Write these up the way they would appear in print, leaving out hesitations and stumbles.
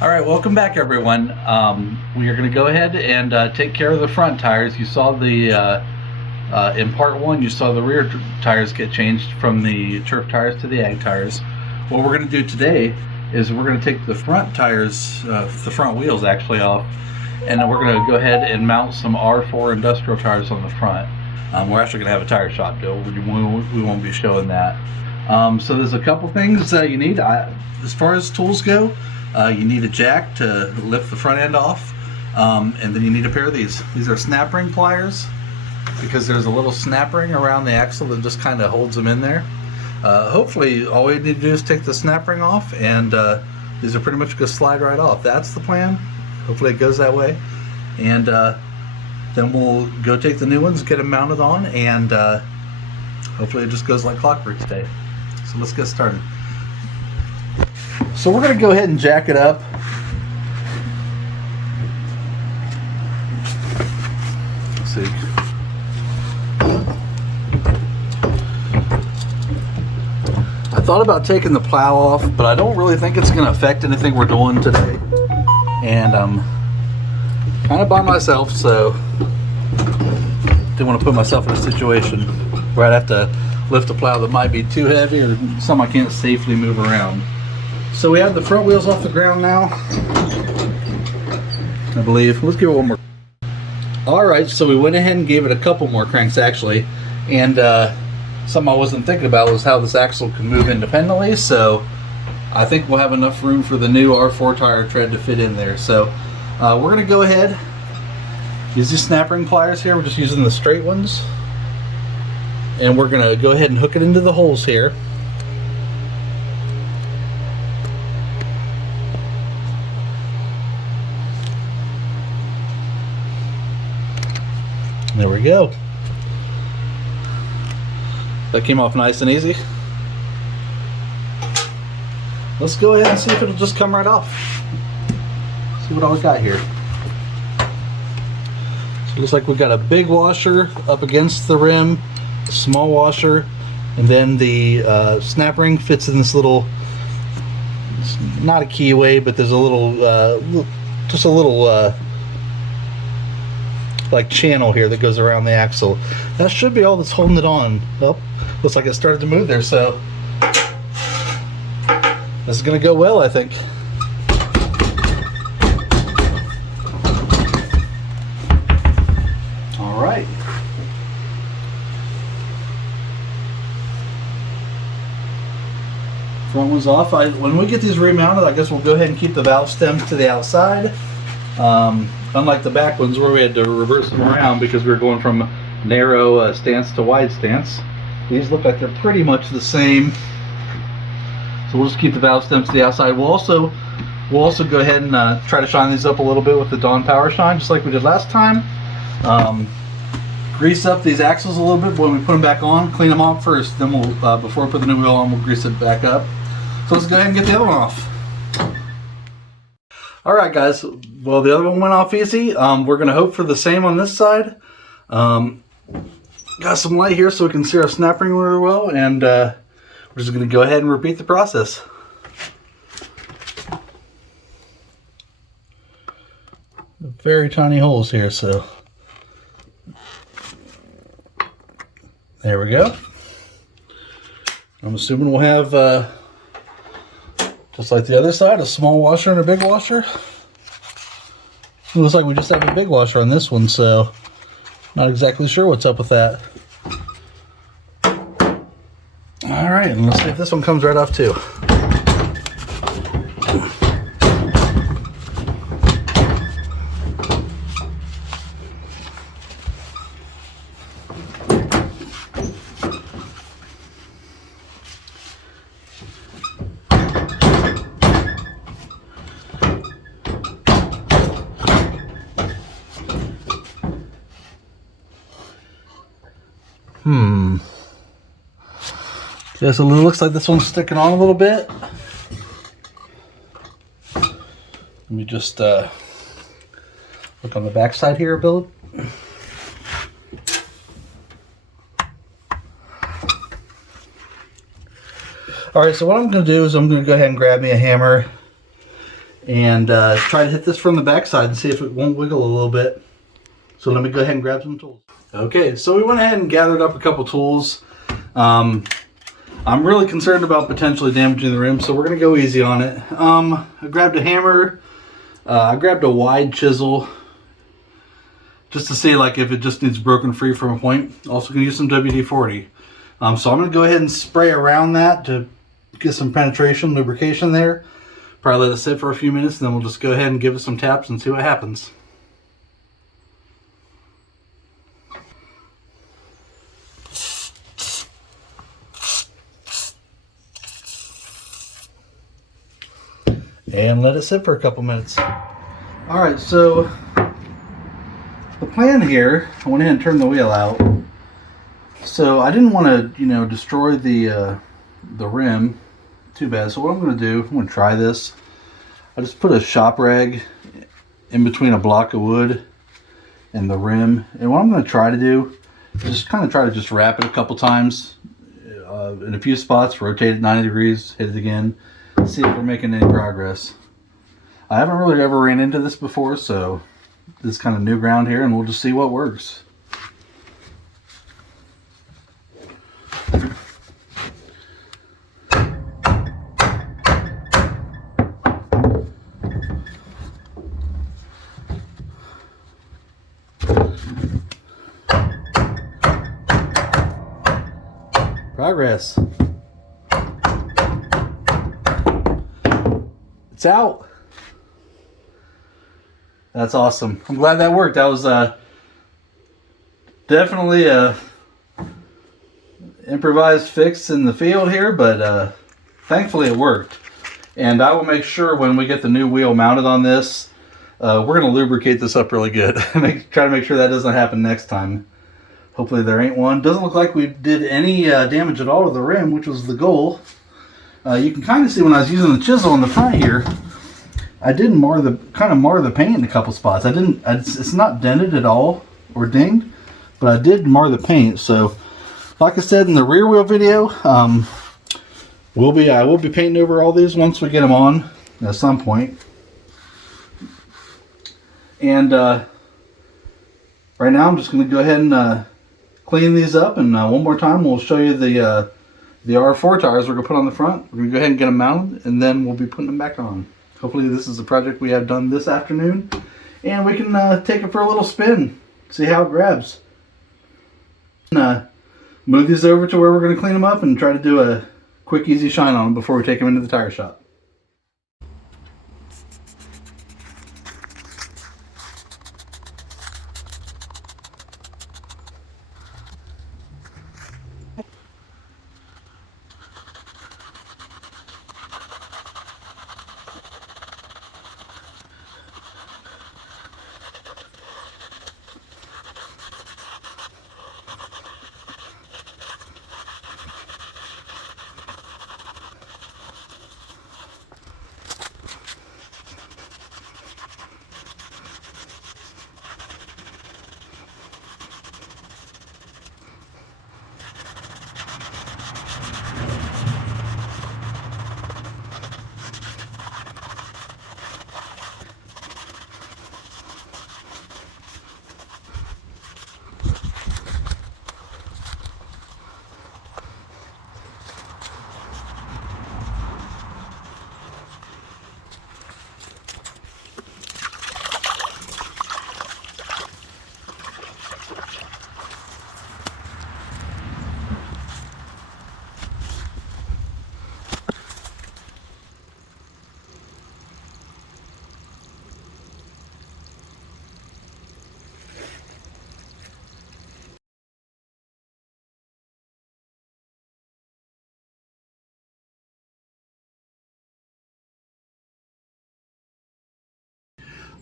All right, welcome back, everyone. We are going to go ahead and take care of the front tires. You saw in part one, you saw the rear tires get changed from the turf tires to the ag tires. What we're going to do today is we're going to take the front tires, the front wheels actually off, and then we're going to go ahead and mount some R4 industrial tires on the front. We're actually going to have a tire shop deal. We won't be showing that. So there's a couple things you need. As far as tools go, you need a jack to lift the front end off, and then you need a pair of these. These are snap ring pliers, because there's a little snap ring around the axle that just kind of holds them in there. Hopefully all we need to do is take the snap ring off, and these are pretty much going to slide right off. That's the plan. Hopefully it goes that way, and then we'll go take the new ones, get them mounted on, and hopefully it just goes like clockwork today. So let's get started. So we're going to go ahead and jack it up. Let's see. I thought about taking the plow off, but I don't really think it's going to affect anything we're doing today. And I'm kind of by myself, so didn't want to put myself in a situation where I'd have to lift a plow that might be too heavy or something I can't safely move around. So we have the front wheels off the ground now, I believe. Let's give it one more. Alright, so we went ahead and gave it a couple more cranks actually, and something I wasn't thinking about was how this axle can move independently, so I think we'll have enough room for the new R4 tire tread to fit in there. So we're going to go ahead, use these snap ring pliers here. We're just using the straight ones, and we're going to go ahead and hook it into the holes here. There we go. That came off nice and easy. Let's go ahead and see if it'll just come right off. See what all we got here. So it looks like we've got a big washer up against the rim, a small washer, and then the snap ring fits in this little, it's not a keyway, but there's a little, just a little like channel here that goes around the axle. That should be all that's holding it on. Oh, looks like it started to move there, so this is going to go well, I think. All right. Front one's off. When we get these remounted, I guess we'll go ahead and keep the valve stems to the outside. Unlike the back ones where we had to reverse them around because we were going from narrow stance to wide stance. These look like they're pretty much the same. So we'll just keep the valve stems to the outside. We'll also go ahead and try to shine these up a little bit with the Dawn Power Shine, just like we did last time. Grease up these axles a little bit when we put them back on. Clean them off first, then we'll before we put the new wheel on, we'll grease it back up. So let's go ahead and get the other one off. Alright guys, well the other one went off easy. We're going to hope for the same on this side. Got some light here so we can see our snap ring really well, and we're just going to go ahead and repeat the process. Very tiny holes here, so there we go. I'm assuming we'll have just like the other side, a small washer and a big washer. It looks like we just have a big washer on this one, so not exactly sure what's up with that. Alright, and let's see if this one comes right off too. Yeah, so it looks like this one's sticking on a little bit. Let me just look on the back side here a bit. Alright, so what I'm going to do is I'm going to go ahead and grab me a hammer and try to hit this from the backside and see if it won't wiggle a little bit. So let me go ahead and grab some tools. Okay, so we went ahead and gathered up a couple tools. I'm really concerned about potentially damaging the rim, so we're gonna go easy on it. I grabbed a hammer, I grabbed a wide chisel, just to see like if it just needs broken free from a point. Also gonna use some WD-40. So I'm gonna go ahead and spray around that to get some penetration, lubrication there. Probably let it sit for a few minutes, and then we'll just go ahead and give it some taps and see what happens. And let it sit for a couple minutes. All right, so the plan here, I went ahead and turned the wheel out. So I didn't want to, you know, destroy the rim too bad. So what I'm going to do, I'm going to try this. I just put a shop rag in between a block of wood and the rim. And what I'm going to try to do is just kind of try to just wrap it a couple times in a few spots, rotate it 90 degrees, hit it again, see if we're making any progress. I haven't really ever ran into this before, so this is kind of new ground here, and we'll just see what works. Progress. It's out. That's awesome. I'm glad that worked. That was definitely a improvised fix in the field here, but thankfully it worked. And I will make sure when we get the new wheel mounted on this, we're going to lubricate this up really good. Try to make sure that doesn't happen next time. Hopefully there ain't one. Doesn't look like we did any damage at all to the rim, which was the goal. You can kind of see when I was using the chisel in the front here, I did mar the paint in a couple spots. It's not dented at all or dinged, but I did mar the paint. So, like I said in the rear wheel video, I will be painting over all these once we get them on at some point. And right now, I'm just going to go ahead and clean these up, and one more time, we'll show you the R4 tires we're going to put on the front. We're going to go ahead and get them mounted, and then we'll be putting them back on. Hopefully this is a project we have done this afternoon, and we can take it for a little spin, see how it grabs. Move these over to where we're going to clean them up and try to do a quick, easy shine on them before we take them into the tire shop.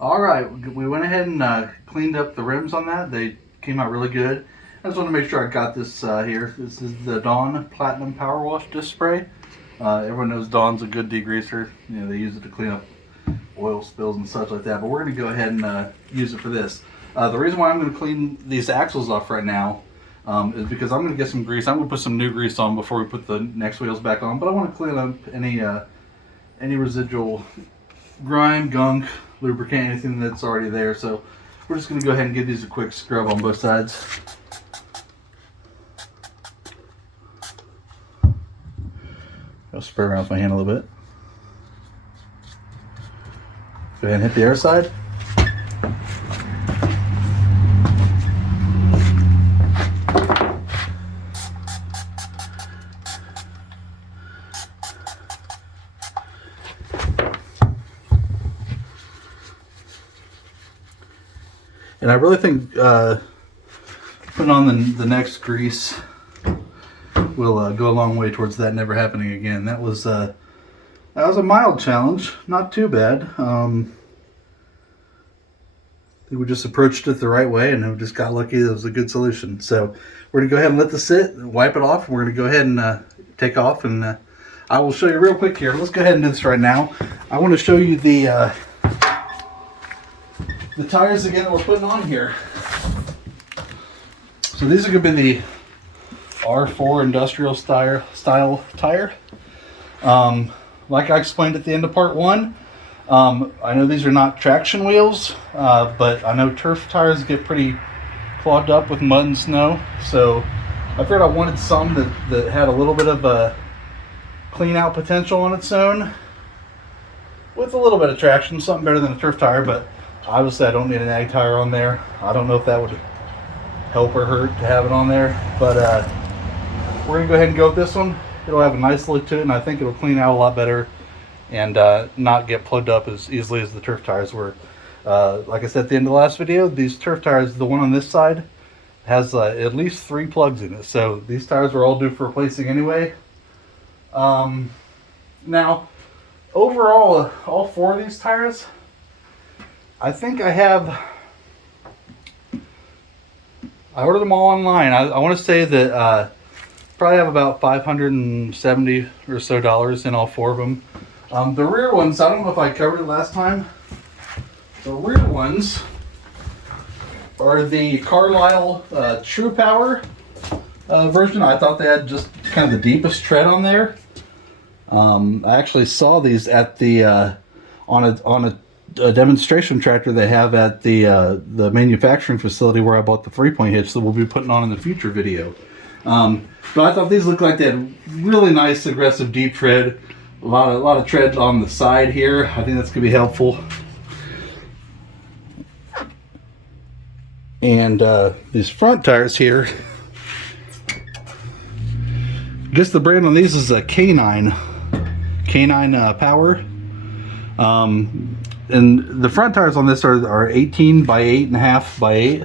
All right, we went ahead and cleaned up the rims on that. They came out really good. I just want to make sure I got this here. This is the Dawn Platinum Power Wash Disc Spray. Everyone knows Dawn's a good degreaser. You know, they use it to clean up oil spills and such like that. But we're going to go ahead and use it for this. The reason why I'm going to clean these axles off right now is because I'm going to get some grease. I'm going to put some new grease on before we put the next wheels back on. But I want to clean up any residual grime, gunk, lubricant, anything that's already there. So we're just going to go ahead and give these a quick scrub on both sides. I'll spray around with my hand a little bit. Go ahead and hit the air side. And I really think putting on the next grease will go a long way towards that never happening again. That was a mild challenge, not too bad. We just approached it the right way, and we just got lucky. That was a good solution. So we're gonna go ahead and let this sit, wipe it off. We're gonna go ahead and take off, and I will show you real quick here. Let's go ahead and do this right now. I want to show you the tires again that we're putting on here. So these are going to be the R4 industrial style tire. Like I explained at the end of part 1, I know these are not traction wheels, but I know turf tires get pretty clogged up with mud and snow. So I figured I wanted some that had a little bit of a clean out potential on its own with a little bit of traction, something better than a turf tire. But obviously I don't need an ag tire on there. I don't know if that would help or hurt to have it on there, but we're gonna go ahead and go with this one. It'll have a nice look to it, and I think it'll clean out a lot better and not get plugged up as easily as the turf tires were. Like I said at the end of the last video, these turf tires, the one on this side has at least 3 plugs in it, so these tires were all due for replacing anyway. Now overall, all 4 of these tires, I think I ordered them all online. I want to say that probably have about $570 or so in all 4 of them. The rear ones, I don't know if I covered it last time. The rear ones are the Carlisle True Power version. I thought they had just kind of the deepest tread on there. I actually saw these at the on a demonstration tractor they have at the manufacturing facility where I bought the 3-point hitch that we'll be putting on in the future video. But I thought these looked like they had really nice aggressive deep tread, a lot of tread on the side here. I think that's gonna be helpful. And these front tires here, I guess the brand on these is a K9 Power. And the front tires on this are 18 by 8.5 by 8.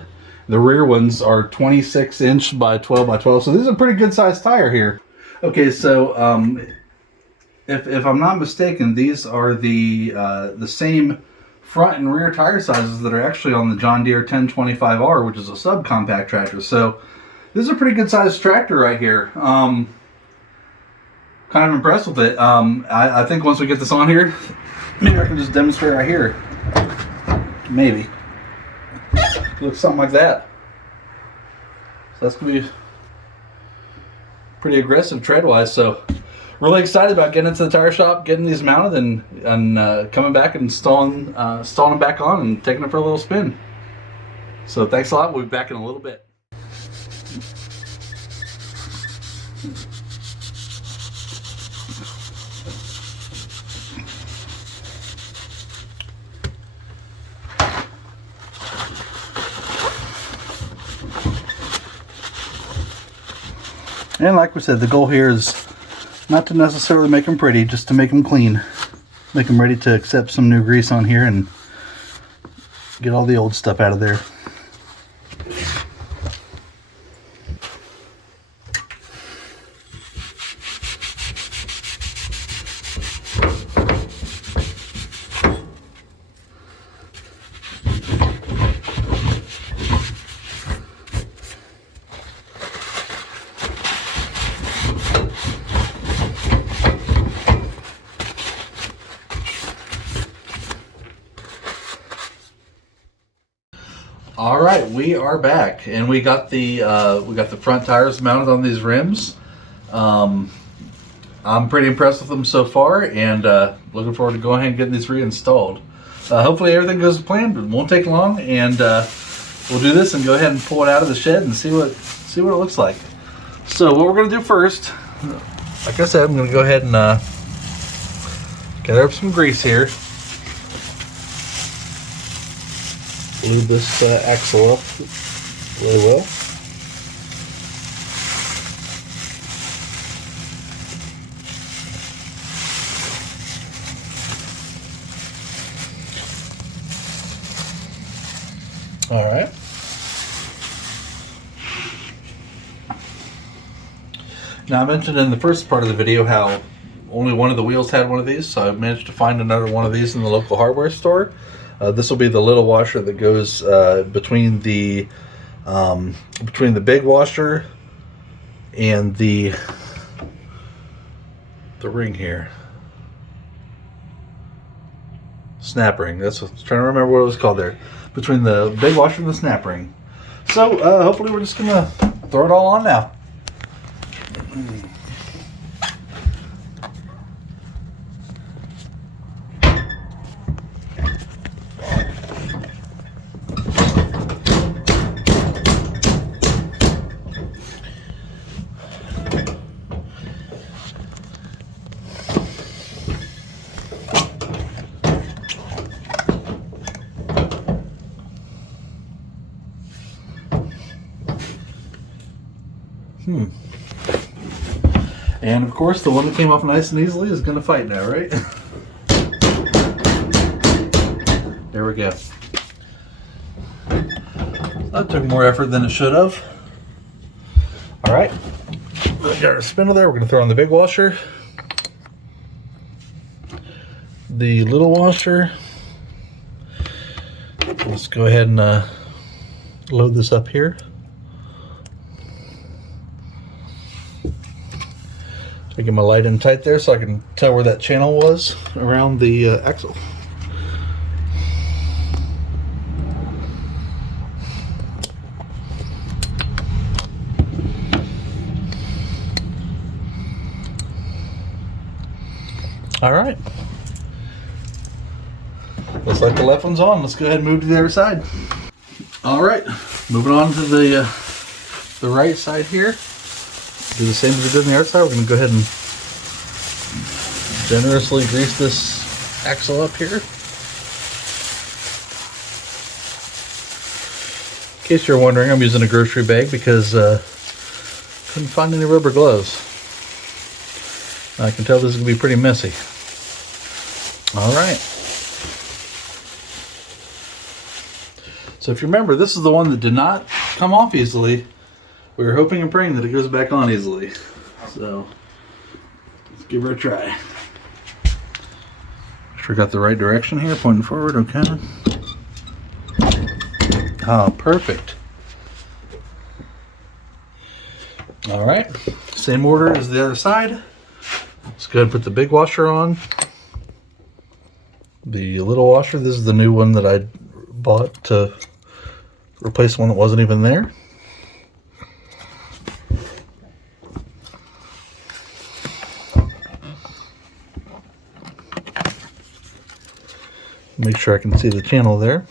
The rear ones are 26 inch by 12 by 12. So this is a pretty good sized tire here. Okay, so if I'm not mistaken, these are the same front and rear tire sizes that are actually on the John Deere 1025R, which is a subcompact tractor. So this is a pretty good sized tractor right here. Kind of impressed with it. I think once we get this on here, maybe I can just demonstrate right here. Maybe. Looks something like that. So that's going to be pretty aggressive tread-wise. So really excited about getting into the tire shop, getting these mounted, and coming back and installing them back on and taking them for a little spin. So thanks a lot. We'll be back in a little bit. And like we said, the goal here is not to necessarily make them pretty, just to make them clean. Make them ready to accept some new grease on here and get all the old stuff out of there. All right, we are back, and we got the front tires mounted on these rims. I'm pretty impressed with them so far, and looking forward to going ahead and getting these reinstalled. Hopefully everything goes as planned. It won't take long, and we'll do this and go ahead and pull it out of the shed and see what it looks like. So what we're going to do first, like I said, I'm going to go ahead and gather up some grease here. Lube this axle up really well. All right. Now I mentioned in the first part of the video how only one of the wheels had one of these, so I managed to find another one of these in the local hardware store. This will be the little washer that goes between the big washer and the ring here. Snap ring. That's what I was trying to remember what it was called there. Between the big washer and the snap ring. So hopefully we're just gonna throw it all on now. And of course, the one that came off nice and easily is going to fight now, right? There we go. That took more effort than it should have. All right, we got our spindle there. We're going to throw on the big washer, the little washer. Let's go ahead and load this up here. I get my light in tight there so I can tell where that channel was around the axle. All right. Looks like the left one's on. Let's go ahead and move to the other side. All right, moving on to the right side here. Do the same as we did on the other side. We're going to go ahead and generously grease this axle up here. In case you're wondering, I'm using a grocery bag because couldn't find any rubber gloves. I can tell this is going to be pretty messy. All right. So if you remember, this is the one that did not come off easily. We were hoping and praying that it goes back on easily. So let's give her a try. Sure got the right direction here, pointing forward, okay. Oh, perfect. All right, same order as the other side. Let's go ahead and put the big washer on. The little washer, this is the new one that I bought to replace one that wasn't even there. Make sure I can see the channel there.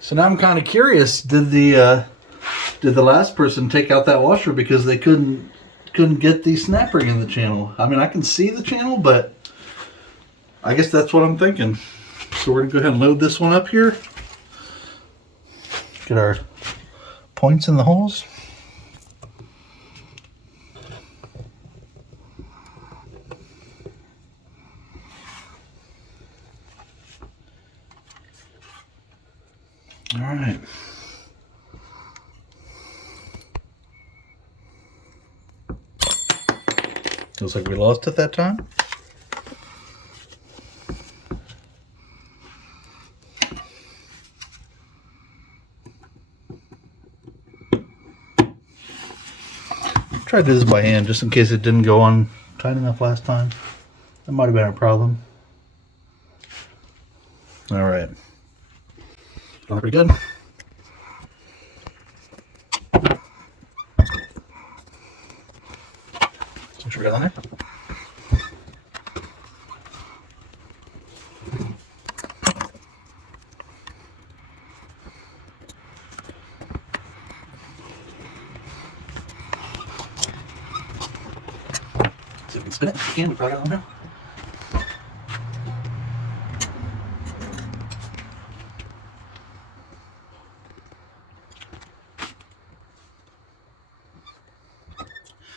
So now I'm kind of curious, did the last person take out that washer because they couldn't get the snap ring in the channel? I mean, I can see the channel, but I guess that's what I'm thinking. So we're going to go ahead and load this one up here. Get our points in the holes. All right. Looks like we lost it that time. Try to do this by hand just in case it didn't go on tight enough last time. That might have been a problem. All right. Going pretty good. Make sure we got on there. See if we can spin it. If we can, we probably got it on there.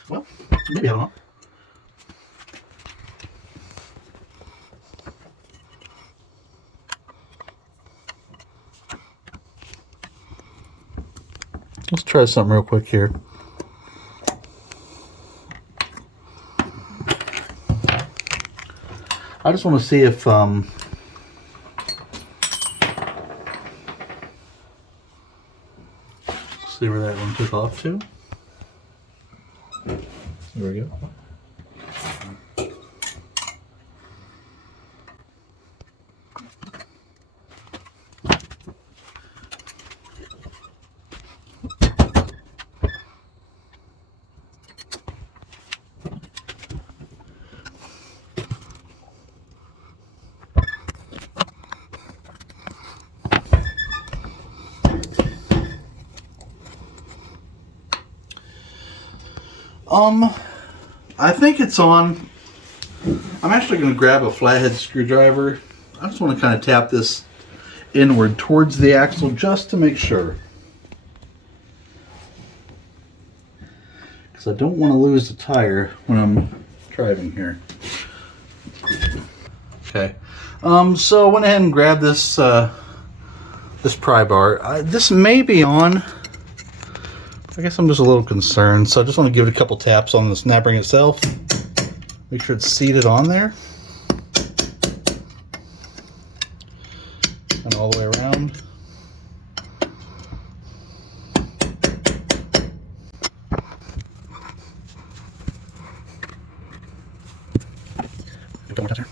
Well, maybe, I don't know. Let's try something real quick here. I just want to see if see where that one took off to. There we go. I think it's on. I'm actually going to grab a flathead screwdriver. I just want to kind of tap this inward towards the axle just to make sure. Because I don't want to lose the tire when I'm driving here. Okay. So I went ahead and grabbed this this pry bar. This may be on. I guess I'm just a little concerned, so I just want to give it a couple taps on the snap ring itself. Make sure it's seated on there. And all the way around. A couple more taps here.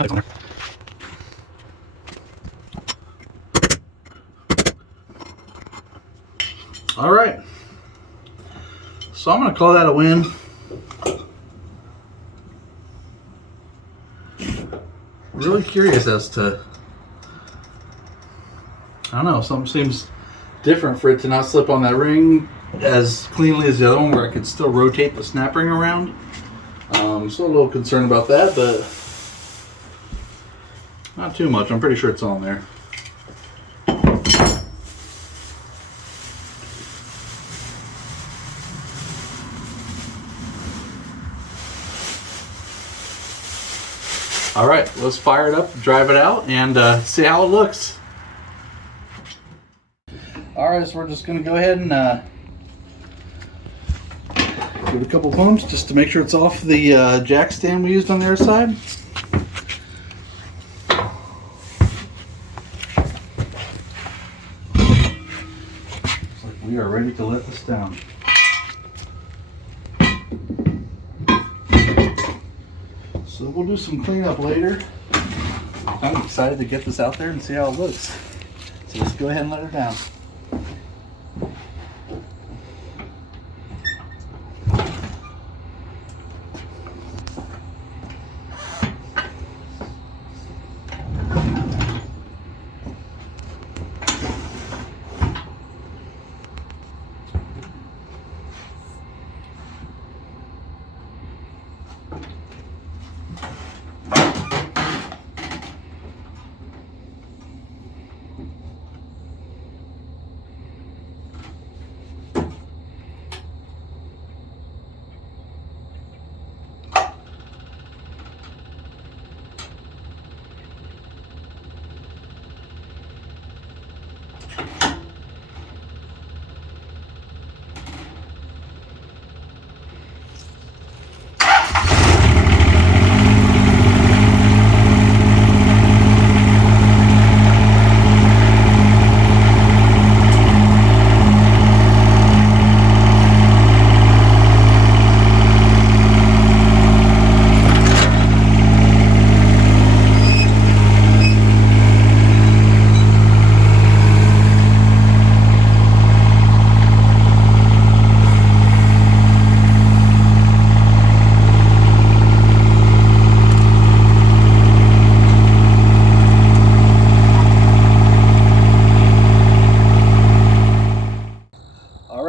It's on there. All right, so I'm going to call that a win. Really curious as to, I don't know, something seems different for it to not slip on that ring as cleanly as the other one, where I could still rotate the snap ring around. So a little concerned about that, but not too much. I'm pretty sure it's on there. All right, let's fire it up, drive it out, and see how it looks. All right, so we're just going to go ahead and give it a couple pumps just to make sure it's off the jack stand we used on the other side. Looks like we are ready to let this down. So we'll do some cleanup later. I'm excited to get this out there and see how it looks. So let's go ahead and let her down.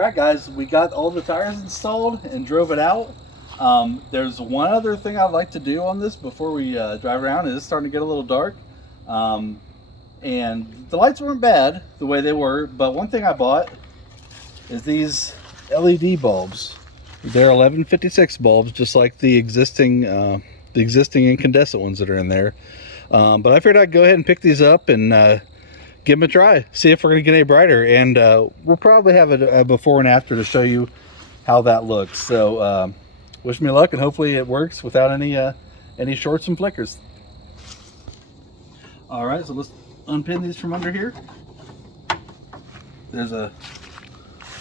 right, guys, we got all the tires installed and drove it out. There's one other thing I'd like to do on this before we drive around. It is starting to get a little dark. And the lights weren't bad the way they were, but one thing I bought is these LED bulbs. They're 1156 bulbs, just like the existing incandescent ones that are in there. But I figured I'd go ahead and pick these up and give them a try, see if we're going to get any brighter. And we'll probably have a before and after to show you how that looks. So wish me luck, and hopefully it works without any shorts and flickers. All right, so let's unpin these from under here. There's a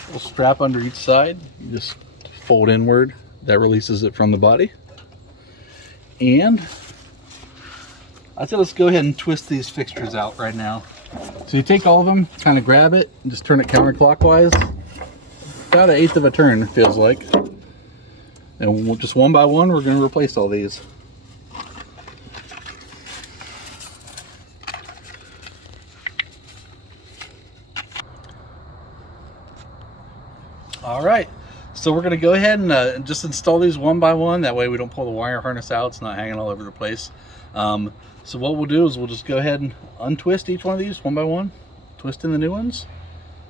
little strap under each side. You just fold inward. That releases it from the body. And I said let's go ahead and twist these fixtures out right now. So you take all of them, kind of grab it, and just turn it counterclockwise. About 1/8 of a turn, it feels like. And just one by one, we're going to replace all these. All right, so we're going to go ahead and just install these one by one. That way we don't pull the wire harness out. It's not hanging all over the place. So what we'll do is we'll just go ahead and untwist each one of these one by one, twist in the new ones.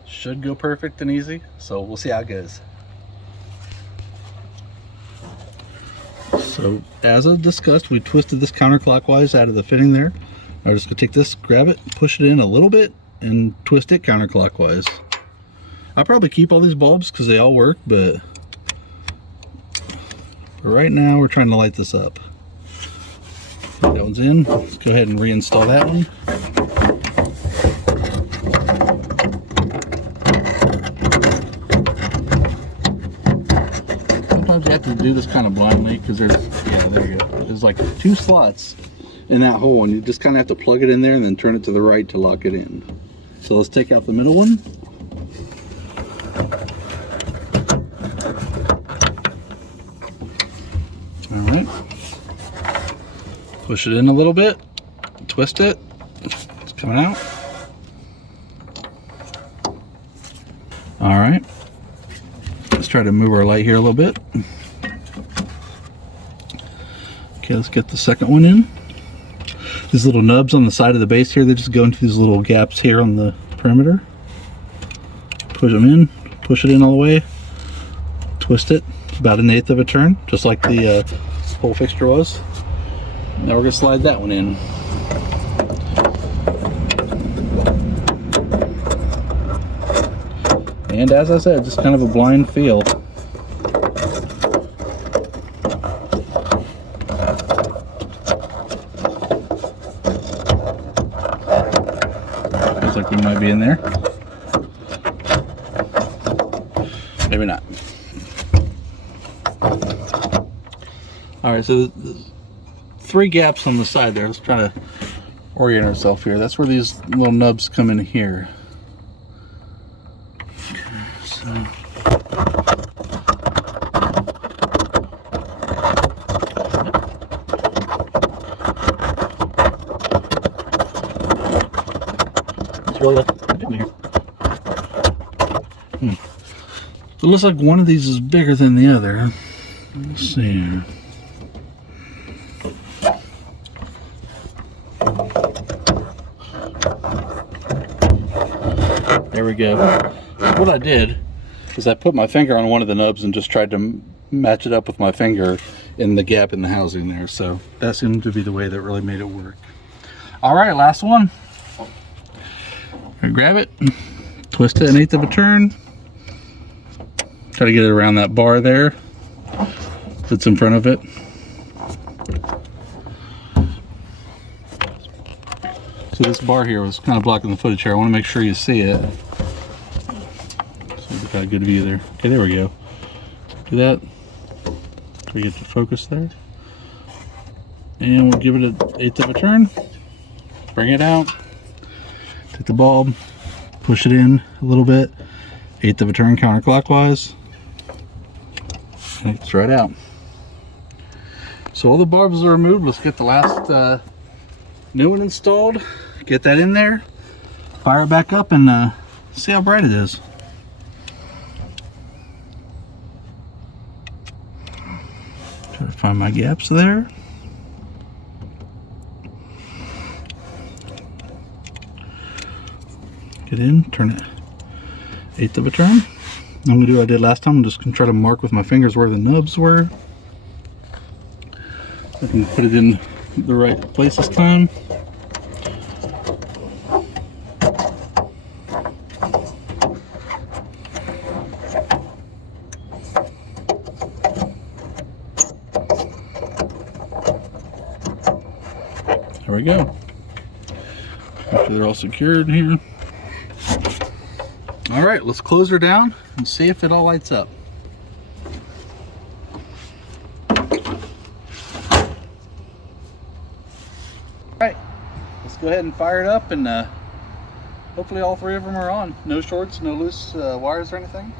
Should go perfect and easy. So we'll see how it goes. So as I discussed, we twisted this counterclockwise out of the fitting there. I'm just going to take this, grab it, push it in a little bit, and twist it counterclockwise. I'll probably keep all these bulbs because they all work, but for right now we're trying to light this up. That one's in. Let's go ahead and reinstall that one. Sometimes you have to do this kind of blindly because there's, yeah, there you go. There's like 2 slots in that hole, and you just kind of have to plug it in there and then turn it to the right to lock it in. So let's take out the middle one. All right. Push it in a little bit, twist it, it's coming out. All right, let's try to move our light here a little bit. Okay, let's get the second one in. These little nubs on the side of the base here, they just go into these little gaps here on the perimeter. Push them in, push it in all the way, twist it, about 1/8 of a turn, just like the whole fixture was. Now we're going to slide that one in. And as I said, just kind of a blind feel. Looks like we might be in there. Maybe not. Alright, so the 3 gaps on the side there. Let's try to orient ourselves here. That's where these little nubs come in here. Okay, so it's really in here. So it looks like one of these is bigger than the other. Let's see here. There we go. What I did is I put my finger on one of the nubs and just tried to match it up with my finger in the gap in the housing there. So that seemed to be the way that really made it work. All right, last one. Grab it, twist it 1/8 of a turn. Try to get it around that bar there that's in front of it. So this bar here was kind of blocking the footage here. I want to make sure you see it. So we've got a good view there. Okay, there we go. Do that. We get the focus there. And we'll give it 1/8 of a turn. Bring it out. Take the bulb, push it in a little bit. 1/8 of a turn counterclockwise. And it's right out. So all the bulbs are removed. Let's get the last new one installed. Get that in there. Fire it back up and see how bright it is. Find my gaps there. Get in, turn it 1/8 of a turn. I'm gonna do what I did last time. I'm just gonna try to mark with my fingers where the nubs were. I can put it in the right place this time. There we go. After they're all secured here. All right, let's close her down and see if it all lights up. All right, let's go ahead and fire it up, and hopefully all 3 of them are on. No shorts, no loose wires or anything.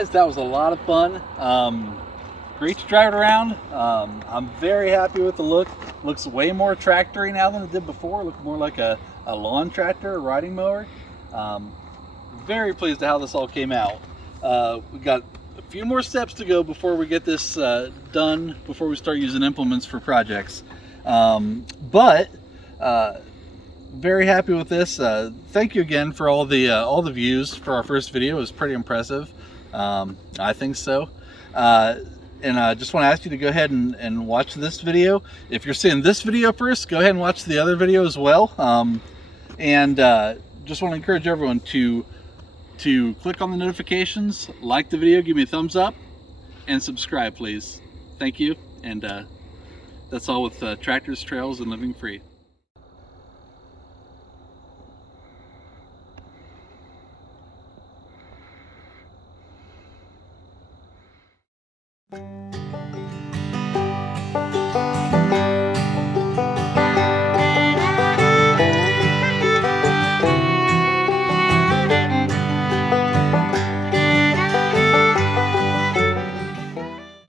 guys, that was a lot of fun. Great to drive it around. I'm very happy with the look. Looks way more tractory now than it did before. It looked more like a lawn tractor, a riding mower. Very pleased at how this all came out. We got a few more steps to go before we get this done, before we start using implements for projects. Very happy with this. Thank you again for all the views for our first video. It was pretty impressive. I think so. And I just want to ask you to go ahead and watch this video. If you're seeing this video first, go ahead and watch the other video as well. Just want to encourage everyone to click on the notifications, like the video, give me a thumbs up, and subscribe, please. Thank you. And that's all with Tractors, Trails, and Living Free.